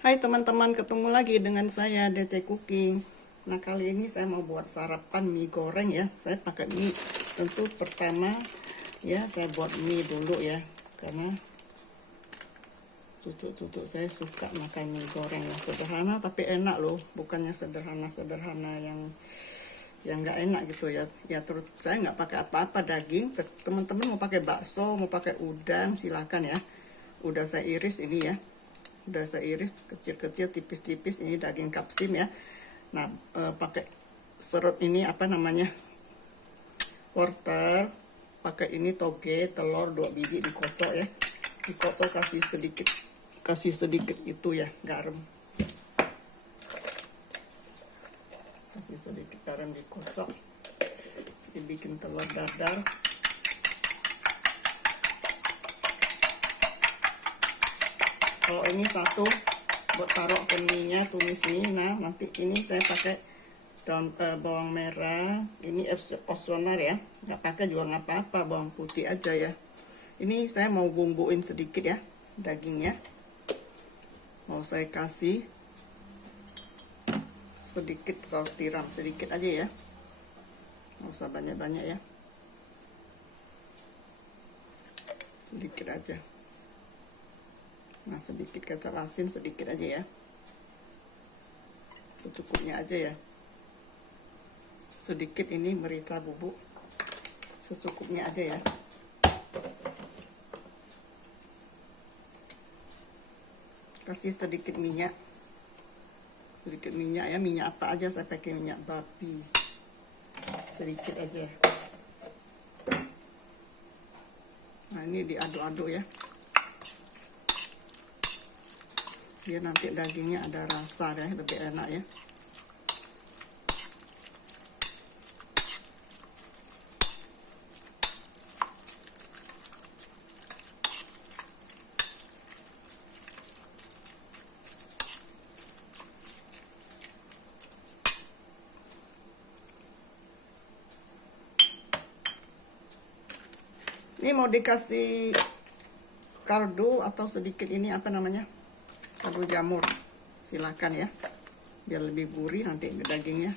Hai teman-teman, ketemu lagi dengan saya DC Cooking. Nah, kali ini saya mau buat sarapan mie goreng ya. Saya pakai mie. Tentu pertama ya saya buat mie dulu ya. Karena cucu-cucu saya suka makan mie goreng yang sederhana tapi enak loh. Bukannya sederhana-sederhana yang nggak enak gitu ya. Ya terus saya nggak pakai apa-apa daging. Teman-teman mau pakai bakso, mau pakai udang, silakan ya. Udah saya iris ini ya. Udah saya iris kecil-kecil, tipis-tipis. Ini daging kapsim ya. Nah, pakai serut ini apa namanya, wortel. Pakai ini toge, telur 2 biji dikocok ya. Dikocok kasih sedikit itu ya garam. Kasih sedikit garam, dikocok. Dibikin telur dadar. Kalau ini satu buat taruh ke mie-nya, tumis mie. Nah, nanti ini saya pakai bawang merah. Ini opsional ya, nggak pakai juga nggak apa-apa, bawang putih aja ya. Ini saya mau bumbuin sedikit ya dagingnya. Mau saya kasih sedikit saus tiram, sedikit aja ya, nggak usah banyak-banyak ya, sedikit aja. Nah, sedikit kecap asin, sedikit aja ya, secukupnya aja ya. Sedikit ini merica bubuk, secukupnya aja ya. Kasih sedikit minyak ya, minyak apa aja, saya pakai minyak babi, sedikit aja. Nah, ini diaduk-aduk ya, biar nanti dagingnya ada rasa deh, lebih enak ya. Ini mau dikasih kaldu atau sedikit ini apa namanya, kaldu jamur, silakan ya, biar lebih gurih nanti dagingnya.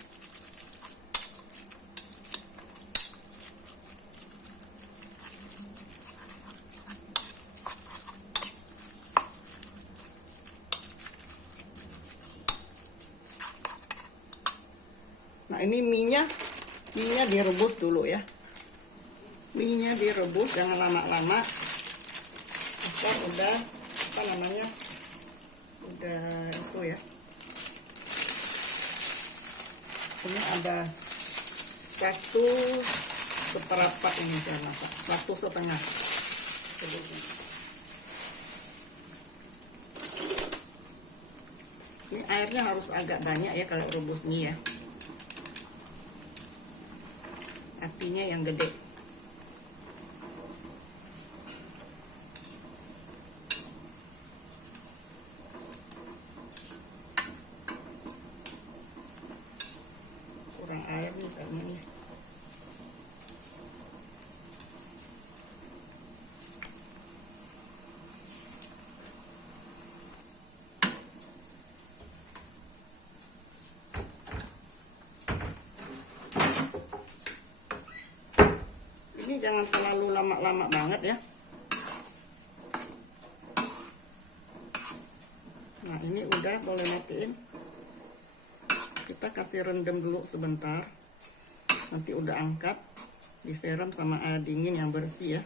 Nah, ini minyak direbus dulu ya. Minyak direbus, jangan lama-lama. Ntar udah apa namanya, udah itu ya. Ini ada 1/4 ini saya masak, 1,5. Ini airnya harus agak banyak ya kalau rebus mie ya. Apinya yang gede. Kurang air nih kayaknya nih. Ini jangan terlalu lama-lama banget ya. Nah, ini udah boleh matiin. Kita kasih rendam dulu sebentar. Nanti udah angkat, disiram sama air dingin yang bersih ya.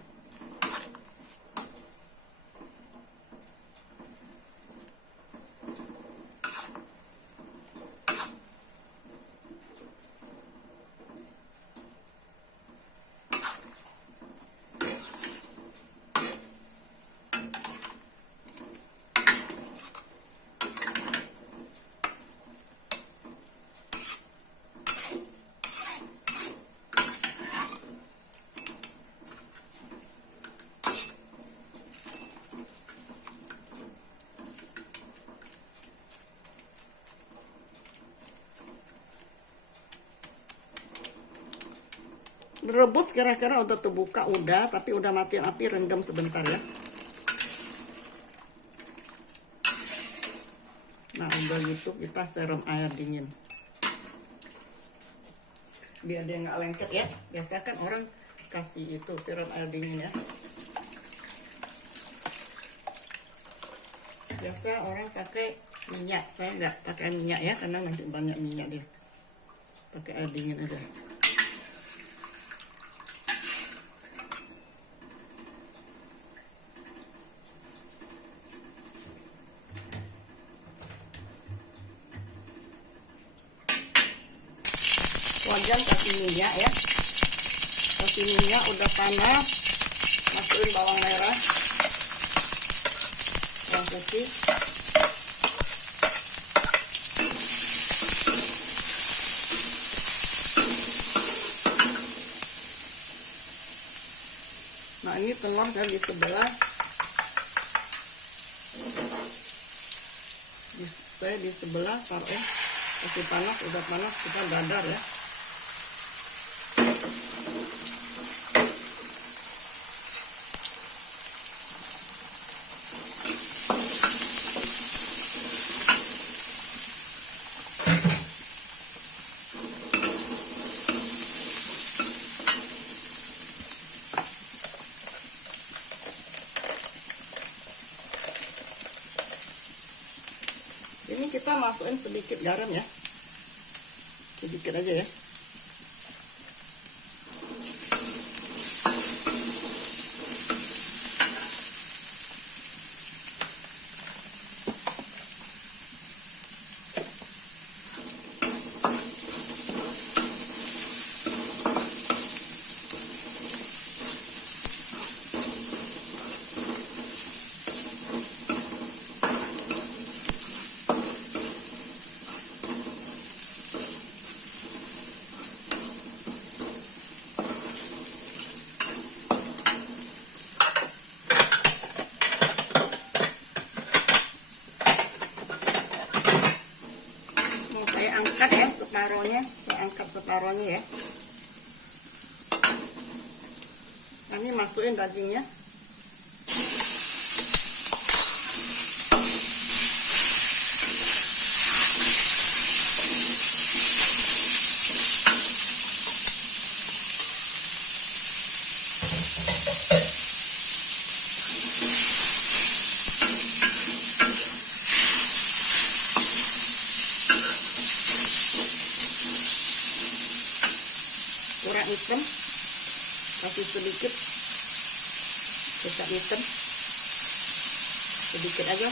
Rebus kira-kira udah terbuka, udah, tapi udah matiin api, rendam sebentar ya. Nah udah gitu kita siram air dingin biar dia nggak lengket ya. Biasa kan orang kasih itu siram air dingin ya. Biasa orang pakai minyak, saya nggak pakai minyak ya karena nanti banyak minyak dia. Pakai air dingin aja. Wajan kasih minyak ya. Kasih minyak udah panas, masukin bawang merah, bawang putih, nah ini telur saya di sebelah, saya di sebelah taruh, kasih panas, udah panas kita dadar ya. Ini kita masukin sedikit garam ya, sedikit aja ya. Angkat ya separohnya, saya angkat separohnya ya. Nah, ini masukin dagingnya. Kurang hitam, kasih sedikit kecap hitam, sedikit aja.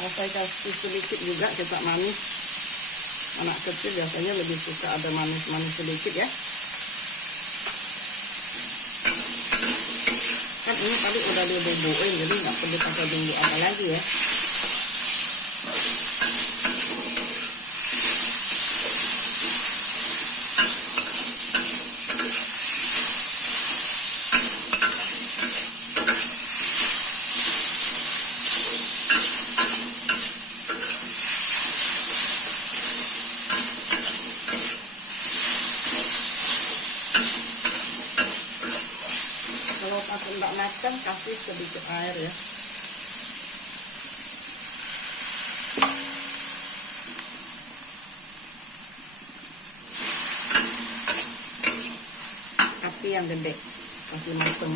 Mau saya kasih sedikit juga kecap manis. Anak kecil biasanya lebih suka ada manis-manis sedikit ya. Kan ini tadi udah dibumbuin, jadi nggak perlu pakai bumbu apa lagi ya. Kalau pas enggak matang kasih sedikit air ya. Api yang gede, kasih matang.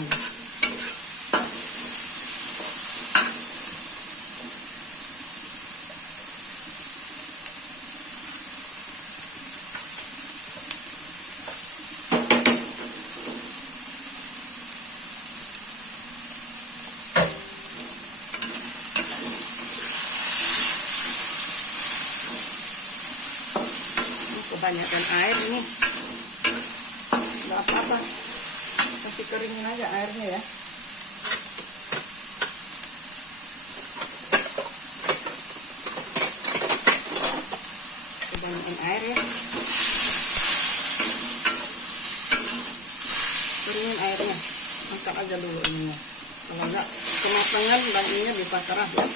Kebanyakan air ini, nggak apa-apa, kasih keringin aja airnya ya. Kebanyakan air ya, keringin airnya, angkat aja dulu ininya. Kalau nggak kematangan dagingnya bisa keras ya.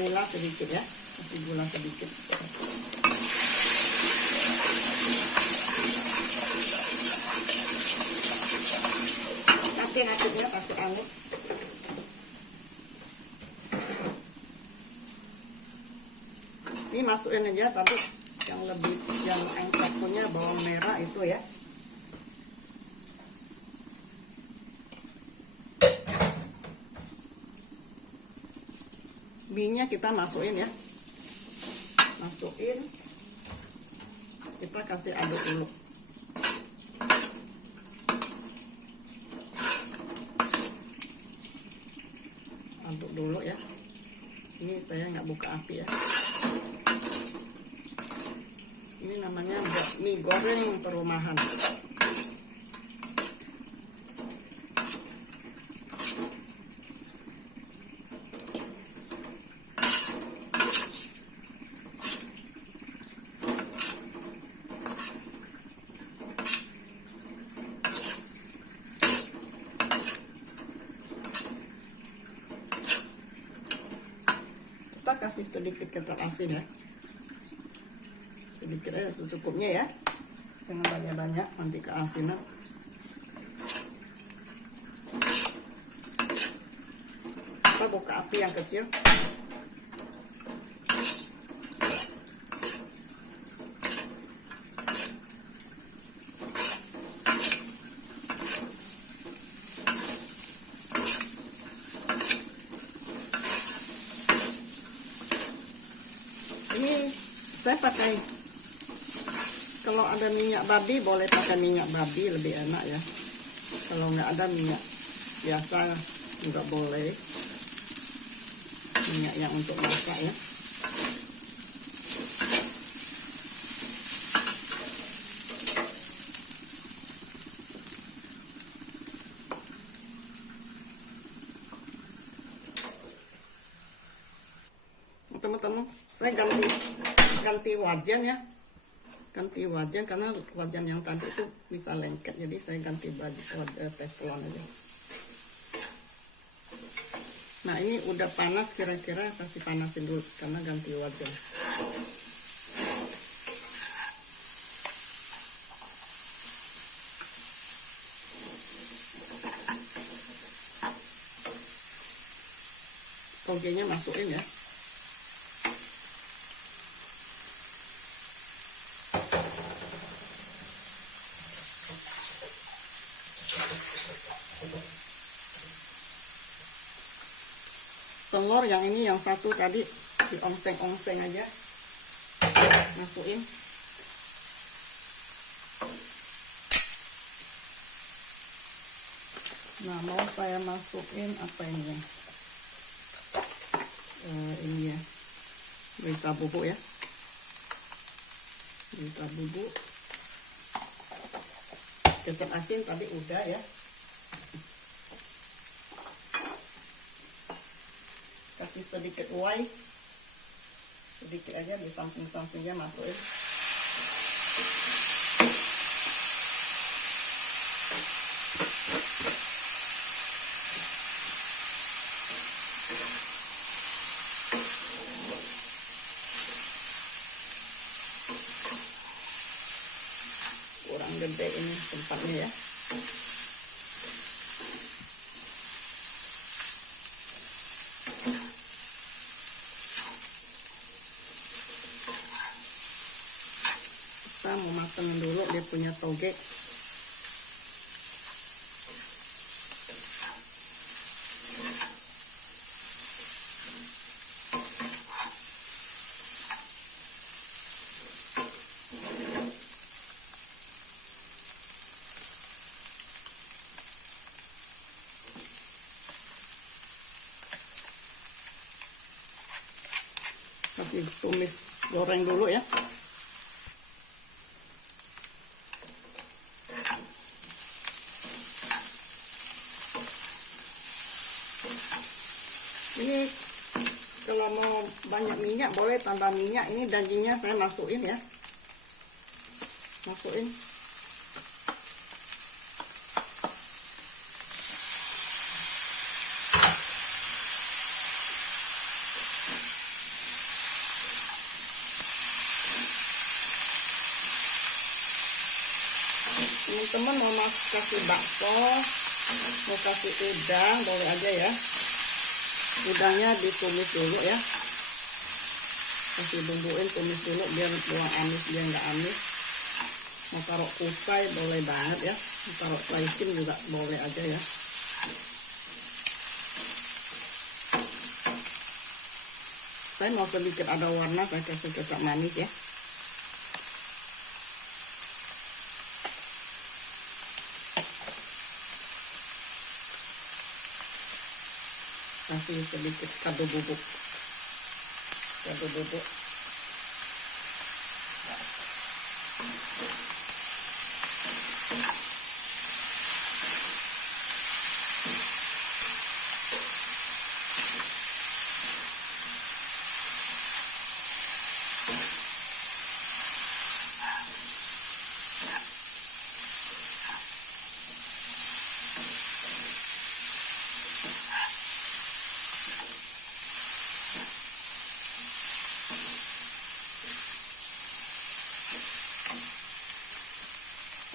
gula sedikit ya, kasih gula sedikit. Takut ya, takut anget. Ini masukin aja tapi yang lebih yang punya bawang merah itu ya. Minyak kita masukin ya, masukin, kita kasih aduk dulu. Aduk dulu ya. Ini saya nggak buka api ya. Ini namanya mie goreng perumahan. Kita kasih sedikit kecap asin ya, sedikit aja secukupnya ya, jangan banyak-banyak nanti keasinan. Kita buka api yang kecil. Ini saya pakai, kalau ada minyak babi boleh pakai minyak babi, lebih enak ya. Kalau nggak ada minyak biasa nggak boleh, minyak yang untuk masak ya. Teman-teman, saya ganti wajan ya, ganti wajan karena wajan yang tadi itu bisa lengket, jadi saya ganti wajan teflon aja. Nah ini udah panas, kira-kira kasih panasin dulu karena ganti wajan. Togenya masukin ya. Telur yang ini yang satu tadi diongseng-ongseng aja, masukin. Nah mau saya masukin apa ini? Ini ya, berita bubuk ya, berita bubuk. Kecap asin tadi udah ya. Kasih sedikit white, sedikit aja di samping-sampingnya masukin. Kurang gede ini tempatnya ya. Kita mau matangin dulu dia punya toge. Kasih tumis goreng dulu ya. Ini kalau mau banyak minyak boleh tambah minyak. Ini dagingnya saya masukin ya, masukin. Teman-teman mau kasih bakso, mau kasih udang, boleh aja ya. Udangnya ditumis dulu ya, kasih bumbuin, tumis dulu biar buang amis, biar nggak amis. Mau taruh kupai boleh banget ya, mau taruh slicing juga boleh aja ya. Saya mau sedikit ada warna, saya kasih kecap manis ya. Kasih sedikit kaldu bubuk.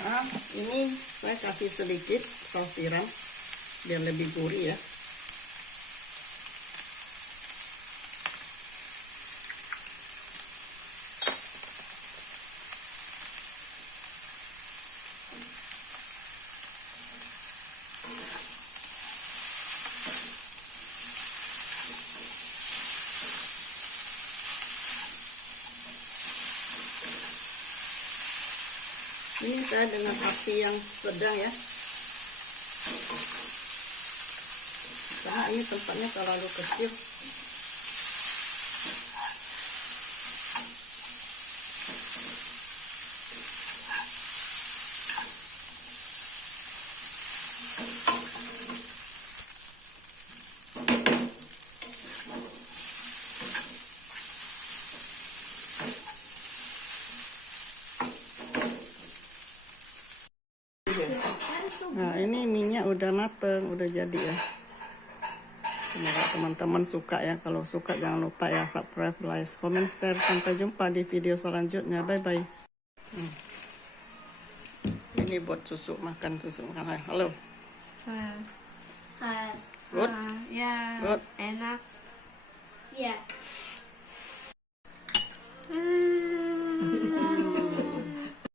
Nah, ini saya kasih sedikit saus tiram biar lebih gurih ya. Ini saya dengan api yang sedang ya, karena ini tempatnya terlalu kecil. Nah, ini minyak udah mateng, udah jadi ya. Semoga teman-teman suka ya. Kalau suka jangan lupa ya subscribe, like, comment, share. Sampai jumpa di video selanjutnya. Bye bye. Ini buat susu makan. Halo. Hai. Good. Ya. Good. Enak. Ya.